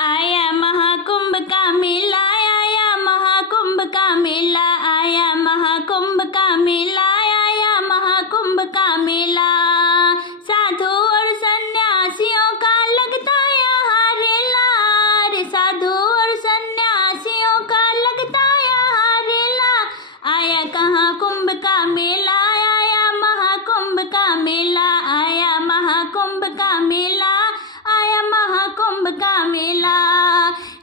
आया महाकुंभ का मेला, आया महाकुंभ का मेला, आया महाकुंभ का मेला, आया महाकुंभ का मेला। साधु और सन्यासियों का लगता यहाँ रेला, रे साधु और सन्यासियों का लगता यहाँ रेला। आया कहाँ कुंभ का मेला, आया महाकुंभ का मेला, आया महाकुंभ का मेला, आया महाकुंभ का मेला।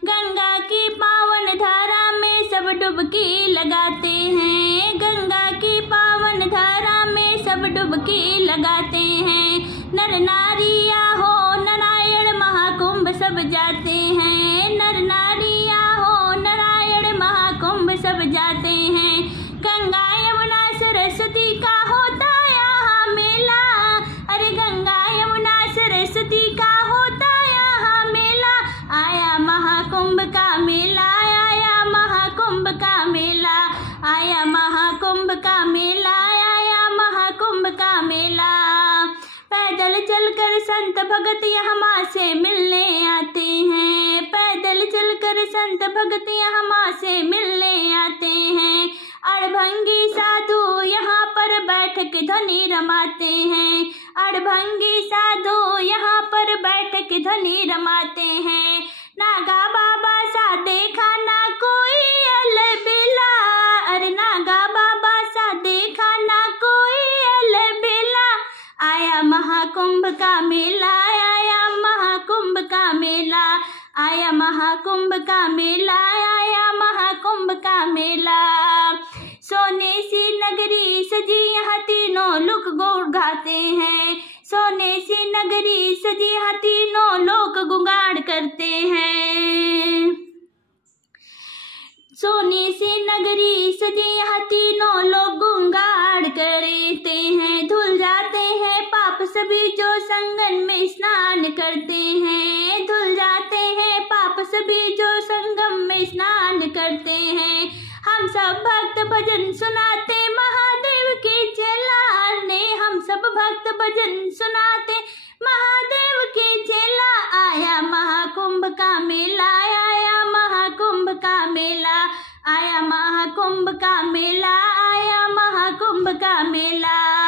गंगा की पावन धारा में सब डुबकी लगाते हैं, गंगा की पावन धारा में सब डुबकी लगाते हैं। नर नारिया हो नारायण महाकुंभ सब जाते हैं, नर नारिया हो नारायण महाकुंभ सब जाते हैं। गंगा यमुना सरस्वती का होता यहाँ मेला, अरे गंगा यमुना सरस्वती का होता यहाँ मेला। आया महाकुंभ का मेला, आया महाकुंभ का मेला, आया महाकुंभ का मेला, आया महाकुंभ का मेला। पैदल चलकर संत भगत यहाँ माँ से मिलने आते हैं, पैदल चलकर संत भगत यहाँ माँ से मिलने आते हैं। अड़भंगी साधु यहाँ पर बैठक ध्वनि रमाते हैं, अड़भंगी साधु यहाँ पर बैठक ध्वनि रमाते हैं। नागा बाबा सा देखा ना कोई अलबेला, अरे नागा बाबा सा देखा ना कोई अलबेला। आया महाकुंभ का मेला, आया महाकुंभ का मेला, आया महाकुंभ का मेला, आया महाकुंभ का मेला। सोने सी नगरी सजी यहाँ तीनों लोग गुण गाते हैं, सोने सी नगरी सजी यहाँ तीनों लोग गुंगाड़ करते हैं। सोने सी नगरी सजी यहाँ तीनों लोग गुंगाड़ करते हैं। धुल जाते हैं पाप सभी जो संगम में स्नान करते हैं, धुल जाते हैं पाप सभी जो संगम में स्नान करते हैं। हम सब भक्त भजन सुनाते महादेव के चेला ने, हम सब भक्त भजन सुनाते महादेव के चेला। आया महाकुंभ का मेला, आया महाकुंभ का मेला, आया महाकुंभ का मेला, आया महाकुंभ का मेला।